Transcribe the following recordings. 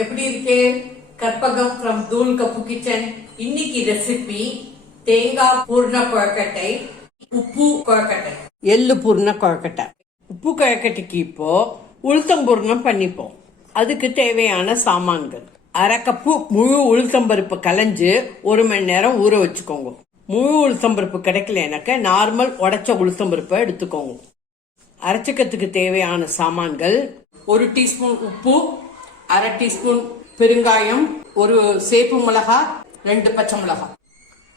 எப்படி இருக்கு Karpagam from Thool cup kitchen இன்னைக்கு ரெசிபி தேங்காய் பூர்ண குழக்கட்டை உப்பு குழக்கட்டை. எள்ளு பூர்ண குழக்கட்டை. உப்பு குழக்கட்டைக்கு இப்போ உளுத்தம்பூர்ணம் பண்ணிப்போம். அதுக்கு தேவையான சாமான்கள். அரை கப்பு முழு உளுத்தம்பருப்பு கலைஞ்சு ஒரு மணி நேரம் ஊற வச்சுக்கோங்க. முழு உளுத்தம்பருப்பு கிடைக்கலனாக்க நார்மல் உடைச்ச உளுத்தம்பருப்பை எடுத்துக்கோங்க. அரைச்சிக்கிறதுக்கு தேவையான சாமான்கள் ஒரு டீஸ்பூன் உப்பு அரை டீஸ்பூன் பெருங்காயம் ஒரு சேப்பு மிளகா ரெண்டு பச்சை மிளகா.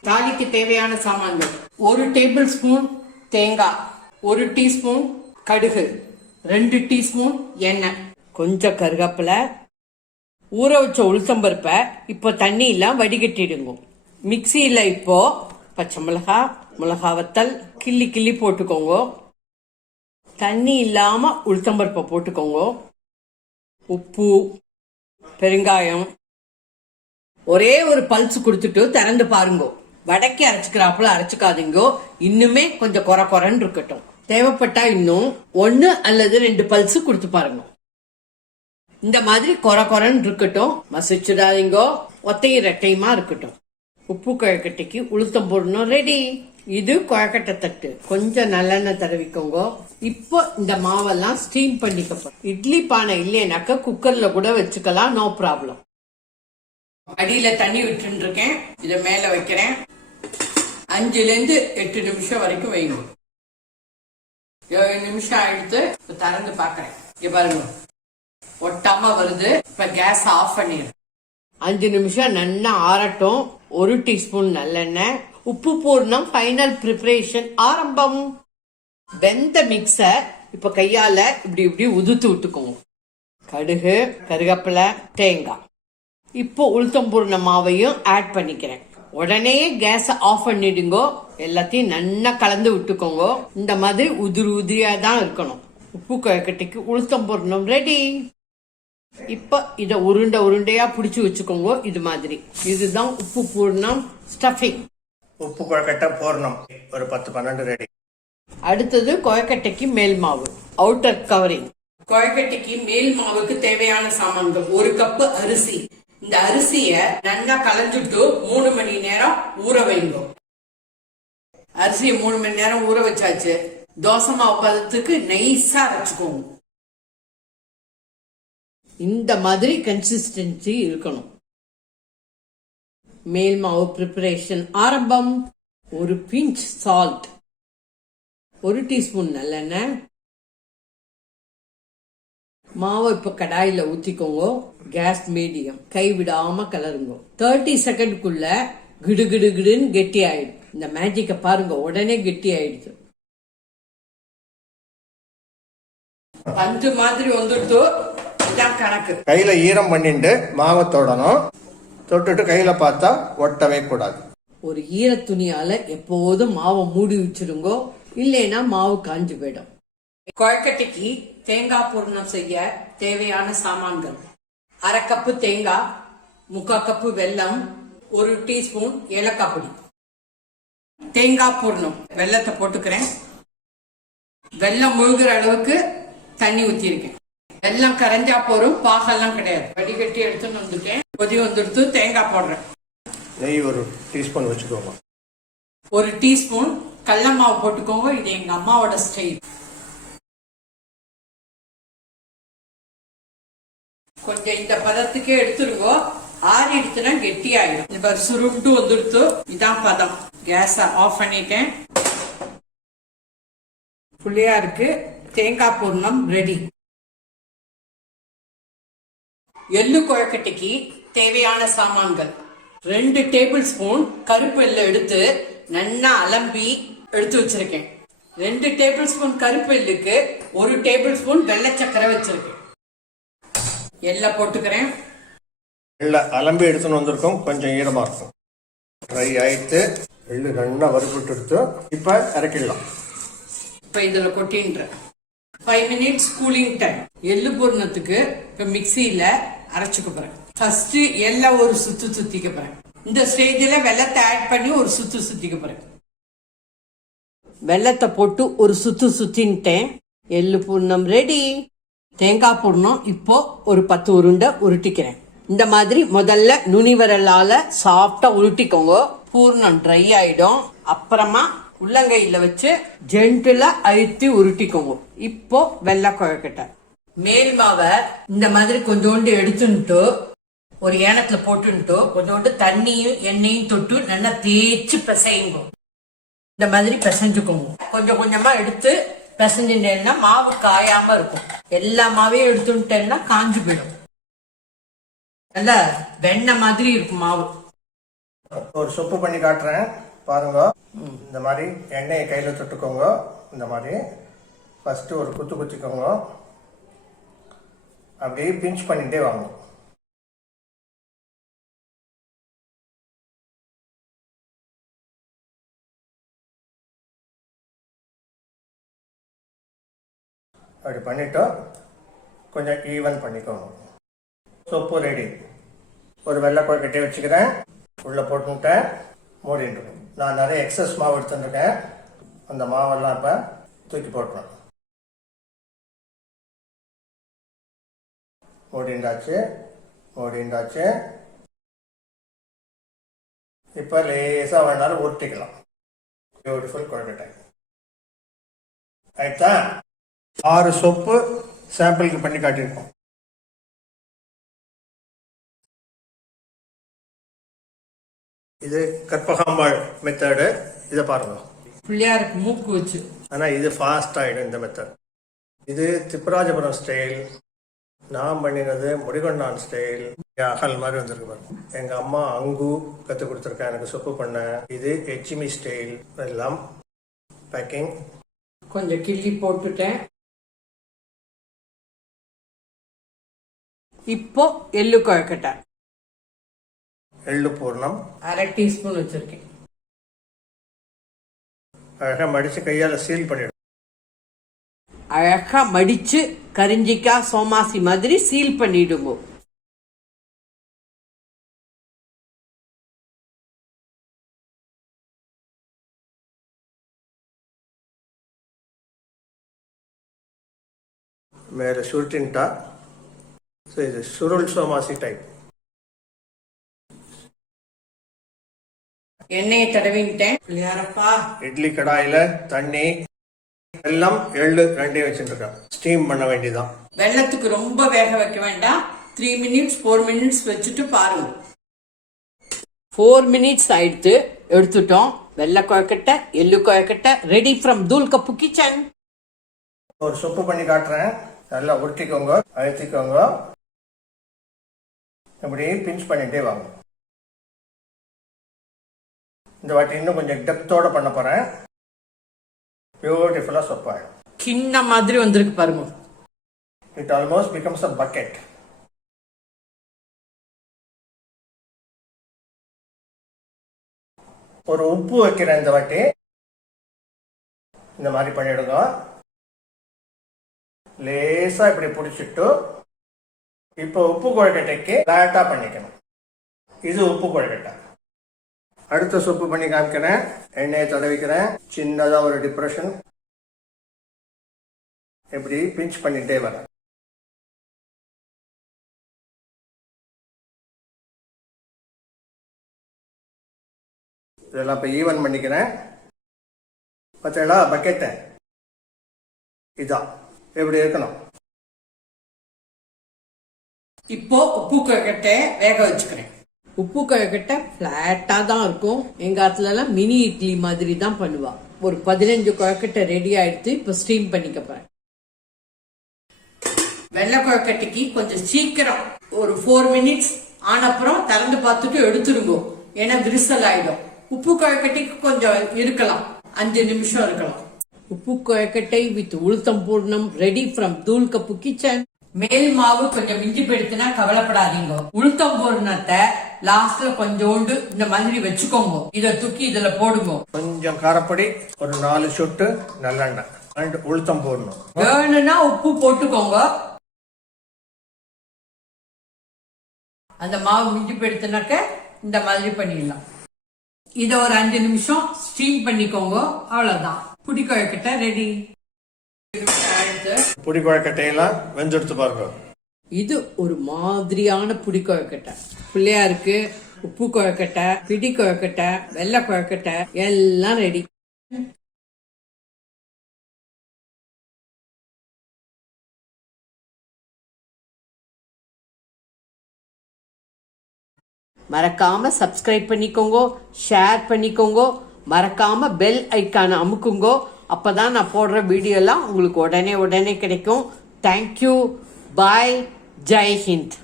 தாலிக்கு தேவையான சாமான்கள். ஒரு டேபிள் ஸ்பூன் தேங்காய் ஒரு டீஸ்பூன் கடுகு ரெண்டு டீஸ்பூன் எண்ணெய். கொஞ்சம் கருகப்பில. ஊற வச்ச உளுத்தம்பருப்பை இப்போ தண்ணியெல்லாம் வடிகட்டிடுங்க. மிக்சியில் இப்போ பச்சை மிளகா மிளகா வத்தல் கிள்ளி கிள்ளி போட்டுக்கோங்க. தண்ணி இல்லாம உளுத்தம்பருப்பை போட்டுக்கோங்க. உப்பு பெருங்காயம் ஒரே ஒரு பல்ஸ் கொடுத்துட்டு திறந்து பாருங்க. வடக்கே அரைச்சுக்கிறாப்புல அரைச்சிக்காதீங்கோ. இன்னுமே கொஞ்சம் குறை குறைன்னு இருக்கட்டும். தேவைப்பட்டா இன்னும் ஒன்னு அல்லது ரெண்டு பல்ஸ் கொடுத்து பாருங்க. இந்த மாதிரி குறை குறைன்னு இருக்கட்டும். மசிச்சிடாதீங்கோ. ஒத்தையும் ரெட்டையுமா இருக்கட்டும். உப்பு கிழக்கட்டைக்கு உளுத்தம் போடணும். ரெடி இது குழக்கட்டை தட்டு கொஞ்சம் நல்லெண்ணெய் தடவிக்கோங்க. இப்போ இந்த மாவெல்லாம் ஸ்டீம் பண்ணிக்கப்படும் இட்லி பானை இல்லைனாக்கா குக்கர்ல கூட வச்சுக்கலாம் நோ ப்ராப்ளம் அடியில தண்ணி விட்டுன்னு இருக்கேன் இத மேல வைக்கிறேன். அஞ்சுல இருந்து எட்டு நிமிஷம் வரைக்கும் வைங்க ஏழு நிமிஷம் ஆயிடுத்து இப்ப திறந்து பாக்குறேன் இங்க பாருங்க. ஒட்டாம வருது. இப்ப கேஸ் ஆஃப் பண்ணிடு அஞ்சு நிமிஷம் நல்லா ஆறட்டும். ஒரு டீஸ்பூன் நல்லெண்ணெய். உப்பு பூர்ணம் ஃபைனல் ப்ரிப்பரேஷன் ஆரம்பம். வெந்த மிக்சர் இப்ப கையால இப்படி இப்படி உதுத்து விட்டுக்கோங்க கடுகு கருவேப்பிலை தேங்காய். இப்போ உளுத்தம்பூர்ண மாவையும் ஆட் பண்ணிக்கிறேன். உடனே கேஸ ஆஃப் பண்ணிடுங்கோ. எல்லாத்தையும் நல்லா கலந்து விட்டுக்கோங்க. இந்த மாதிரி உதிரி உதிரியா தான் இருக்கணும். உப்பு குழக்கட்டைக்கு உளுத்தம்பூர்ணம் ரெடி இப்ப இத உருண்டை உருண்டையா பிடிச்சி வச்சுக்கோங்க இது மாதிரி. இதுதான் உப்பு பூர்ணம் ஸ்டஃபிங் உப்பு குழக்கட்டை பூர்ணம் ஒரு பத்து பன்னெண்டு ரெடி. அடுத்தது கொயக்கட்டைக்கு மேல் மாவு அவுட்டர் கவரிங் கொயக்கட்டைக்கு மேல் மாவுக்கு தேவையான சாமான்கள் ஒரு கப்பு அரிசி. இந்த அரிசிய நல்லா கலந்துட்டு மூணு மணி நேரம் ஊற வைங்க. அரிசியை மூணு மணி நேரம் ஊற வச்சாச்சு. தோசை மாவு பதத்துக்கு நைஸா அரைச்சுக்கோங்க. இந்த மாதிரி கன்சிஸ்டன்சி இருக்கணும். மேல் மாவு ப்ரிப்பரேஷன் ஆரம்பம். ஒரு பிஞ்ச் சால்ட் ஒரு டீஸ்பூன் நல்லெண்ணெய். மாவை இப்ப கடாயில ஊத்திக்கோங்க. கேஸ் மீடியம் கை விடாம கலருங்க. தேர்ட்டி செகண்ட்குள்ள கிடு கிடு கிடுன்னு கெட்டி ஆயிடும் இந்த மேஜிக்க பாருங்க உடனே கெட்டி ஆயிடுச்சு பந்து மாதிரி வந்துட்டு இதான் கணக்கு. கையில ஈரம் பண்ணிட்டு மாவை தொடணும். தொட்டுட்டு கையில பார்த்தா ஒட்டவே கூடாது. ஒரு ஈர துணியால எப்போதும் மாவை மூடி வச்சிருங்கோ இல்லைன்னா மாவு காஞ்சு போயிடும். கொழக்கட்டைக்கு தேங்காய் பூர்ணம் செய்ய தேவையான சாமான்கள். அரை கப்பு தேங்காய் முக்கா கப்பு வெல்லம் ஒரு டீஸ்பூன் ஏலக்காய் பொடி. தேங்காய் பூர்ணம். வெல்லத்தை போட்டுக்கிறேன். வெல்லம் முழுகிற அளவுக்கு தண்ணி ஊத்திருக்கேன் வெல்லம் கரைஞ்சா போறோம் பாகெல்லாம் கிடையாது. வடிகட்டி எடுத்துன்னு வந்துட்டேன். கொதி வந்துடுத்து தேங்காய் போடுறேன். நெய் ஒரு டீஸ்பூன் வச்சுக்கோங்க. ஒரு டீஸ்பூன் கடல மாவு போட்டுக்கோங்க. இது எங்க அம்மாவோட ஸ்டைல் கொஞ்சம் இந்த பதத்துக்கே எடுத்துருங்கோ. ஆறி எடுத்துனா கெட்டி ஆயிடும் இப்ப சுருண்டு வந்துடுத்து. இதான் பதம். கேஸ ஆஃப் பண்ணிட்டேன். புள்ளியா இருக்கு. தேங்காய் பூர்ணம் ரெடி எள்ளு குழக்கட்டைக்கு தேவையான சாமான்கள். ரெண்டு டேபிள் ஸ்பூன் கருப்பு எள்ளு எடுத்து நல்லா அலம்பி எடுத்து வச்சிருக்கேன். ரெண்டு டேபிள் ஸ்பூன் கருப்பு எள்ளுக்கு ஒரு டேபிள் ஸ்பூன் வெள்ளை சக்கரை வச்சிருக்கேன். எள்ளை போட்டுக்கிறேன். எள்ள அலம்பி எடுத்துன்னு வந்திருக்கோம். கொஞ்சம் ஈரமா இருக்கும். ட்ரை ஆயிட்டு எள்ளு நல்லா வறுபட்டு எடுத்து இப்ப இறக்கிடலாம். இப்ப இதுல கொட்டின்றேன். ஃபைவ் மினிட்ஸ் கூலிங் டைம் எள்ளு பூர்ணத்துக்கு இப்ப மிக்சியில அரைச்சுக்க போறேன். ஃபர்ஸ்ட் எல்லாம் ஒரு சுத்து சுத்திக்க போறேன். இந்த ஸ்டேஜ்ல வெள்ளத்தை ஆட் பண்ணி ஒரு சுத்து சுத்திக்க போறேன். வெள்ளத்தை போட்டு ஒரு சுத்து சுத்தின்ட்டேன். எள்ளு பூர்ணம் ரெடி தேங்காய் பூர்ணம் இப்போ ஒரு பத்து உருண்டை உருட்டிக்கிறேன். இந்த மாதிரி முதல்ல நுனி விரலால சாஃப்டா உருட்டிக்கோங்க. பூர்ணம் ட்ரை ஆயிடும். அப்புறமா உள்ளங்கையில வச்சு ஜென்டிலா அழுத்தி உருட்டிக்கோங்க. இப்போ வெள்ளை குழக்கட்டை. மேல் மாவை இந்த மாதிரி கொஞ்சோண்டு எடுத்துன்ட்டு ஒரு ஏனத்துல போட்டுன்ட்டு கொஞ்சோண்டு தண்ணியும் எண்ணெயும் தொட்டு நல்லா தேய்ச்சி பிசையுங்க. இந்த மாதிரி பிசைஞ்சுக்கோங்க. கொஞ்சம் கொஞ்சமா எடுத்து பிசைஞ்சுட்டேன்னா மாவு காயாம இருக்கும். எல்லா மாவையும் எடுத்துட்டேன்னா காஞ்சு போயிடும். நல்லா வெண்ணெய் மாதிரி இருக்கும் மாவு. ஒரு சொப்பு பண்ணி காட்டுறேன். பாருங்க. இந்த மாதிரி எண்ணெயை கையில் தொட்டுக்கோங்க. இந்த மாதிரி ஃபஸ்ட்டு ஒரு குத்து குத்திக்கோங்க. அப்படியே பிஞ்ச் பண்ணிட்டே வாங்க. அப்படி பண்ணிட்டோம். கொஞ்சம் ஈவன் பண்ணிக்கோங்க சோப்பு ரெடி ஒரு வெள்ளை கட்டி வச்சுக்கிறேன். உள்ளே போட்டுட்டேன். மூடிட்டுருக்கேன் நான் நிறைய எக்ஸஸ் மாவு எடுத்துட்டுருக்கேன் அந்த மாவெல்லாம் இப்போ தூக்கி போட்டுறேன் மூடிண்டாச்சு. மூடிண்டாச்சு. இப்போ லேசாக வேணாலும் உருட்டிக்கலாம் பியூட்டிஃபுல் கொழுக்கட்டை. ஆயிடுச்சா ஆறு சொப்பு சாம்பிளுக்கு பண்ணி காட்டியிருக்கோம். இது கற்பகாம்பாள் மெத்தடு இதை பாருங்க. பிள்ளையாருக்கு மூக்கு வச்சு. ஆனால் இது ஃபாஸ்ட் ஆகிடும் இந்த மெத்தட் இது திப்பராஜபுரம் ஸ்டைல் நான் பண்ணினது முடிகொண்டான் ஸ்டைல் அகல் மாதிரி வந்திருக்கு பாருங்க. எங்கள் அம்மா அங்கு கற்றுக் கொடுத்துருக்கேன் எனக்கு சொப்பு பண்ண. இது ஹெச்மி ஸ்டைல் எல்லாம் பேக்கிங் கொஞ்சம் கிள்ளி போட்டுட்டேன். இப்போ எள்ளு குழக்கட்டை. எள்ளு பூர்ணம். அரை டீஸ்பூன் வச்சிருக்கேன். அழகாக மடித்து கையால் சீல் பண்ணிடும் அழகா மடிச்சு கரிஞ்சிக்காய் சோமாசி மாதிரி சீல் பண்ணிடுங்க. மேலே சுருட்டின்ட்டா. ஸோ இது சுருள் சோமாசி டைப் எண்ணெயை தடவிட்டேன் இட்லி கடாயில் தண்ணி வெல்லம் எள்ளு ரெண்டையும் வச்சுருக்கேன் ஸ்டீம் பண்ண வேண்டியதுதான். வெள்ளத்துக்கு ரொம்ப வேக வைக்க வேண்டாம். த்ரீ மினிட்ஸ் ஃபோர் மினிட்ஸ் வச்சுட்டு பாருங்க ஃபோர் மினிட்ஸ் ஆயிடுத்து. எடுத்துட்டோம். வெள்ளை குழக்கட்டை எள்ளு குழக்கட்டை ready from Thool cup kitchen ஒரு சொப்பு பண்ணி காட்டுறேன். நல்லா உருட்டிக்கோங்க அழுத்திக்கோங்க. இப்படி பிஞ்ச் பண்ணிட்டே வாங்க. இந்த வாட்டி இன்னும் கொஞ்சம் டெப்த்தோட பண்ண போறேன். பியூட்டிஃபுல்லாக சொப்பாயிடும் கிண்ண மாதிரி வந்திருக்கு பாருங்க. It almost becomes a pocket ஒரு உப்பு வைக்கிறேன் இந்த வாட்டி. இந்த மாதிரி பண்ணிடுங்க. லேசா இப்படி பிடிச்சிட்டு இப்போ உப்பு கொழுக்கட்டைக்கு லேட்டா பண்ணிக்கணும். இது உப்பு கொழுக்கட்டை. அடுத்த சொப்பு பண்ணி காமிக்கிறேன். எண்ணெயை தடவிக்கிறேன். சின்னதாக ஒரு டிப்ரெஷன் இப்படி பிஞ்ச் பண்ணிகிட்டே வரேன். இதெல்லாம் இப்போ ஈவன் பண்ணிக்கிறேன். பார்த்தீங்களா? பக்கெட்டை இதான். எப்படி இருக்கணும்? இப்போ உப்பு குழக்கட்டை வேக வச்சுக்கிறேன். உப்பு குழக்கட்டை ஃப்ளாட்டா தான் இருக்கும். எங்க ஆத்துல எல்லாம் மினி இட்லி மாதிரி தான் பண்ணுவா. ஒரு பதினஞ்சு குழக்கட்டை ரெடி ஆயிடுத்து இப்போ ஸ்டீம் பண்ணிக்க போறேன். வெள்ளை குழக்கட்டைக்கு கொஞ்சம் சீக்கிரம் ஒரு ஃபோர் மினிட்ஸ் ஆனப்புறம் திறந்து பார்த்துட்டு எடுத்துருங்க ஏன்னா விரிசல் ஆயிடும். உப்பு குழக்கட்டைக்கு கொஞ்சம் இருக்கலாம். அஞ்சு நிமிஷம் இருக்கலாம். உப்பு குழக்கட்டை வித் உளுத்தம் பூர்ணம் ready from Thool cup kitchen மேல் மாவு கொஞ்சம் மிஞ்சி போயிடுச்சுன்னா கவலைப்படாதீங்க. உளுத்தம் பூர்ணத்தை லாஸ்ட்ல கொஞ்சோண்டு இந்த மாதிரி வச்சுக்கோங்க. இத தூக்கி இதுல போடுங்க. கொஞ்சம் காரப்பொடி ஒரு நாலு சொட்டு நல்லெண்ணெய். அண்ட் உளுத்தம் போடணும். வேணும்னா உப்பு போட்டுக்கோங்க. அந்த மாவு மிஞ்சி போயிடுச்சுனாக்க இந்த மாதிரி பண்ணிடலாம். இத ஒரு அஞ்சு நிமிஷம் ஸ்டீம் பண்ணிக்கோங்க. அவ்வளவுதான். புடி குழக்கட்டை ரெடி பொடி குழக்கட்டையெல்லாம் வெஞ்செடுத்து பாருங்க. இது ஒரு மாதிரியான புடி கொழக்கட்டை பிள்ளையாருக்கு உப்பு கொழக்கட்டை பிடி கொழக்கட்டை வெள்ளை கொழக்கட்டை எல்லாம் ரெடி மறக்காம சப்ஸ்கிரைப் பண்ணிக்கோங்க ஷேர் பண்ணிக்கோங்க மறக்காம பெல் ஐக்கான அமுக்குங்கோ அப்போ தான் நான் போடுற வீடியோலாம் உங்களுக்கு உடனே உடனே கிடைக்கும். Thank you bye Jai Hind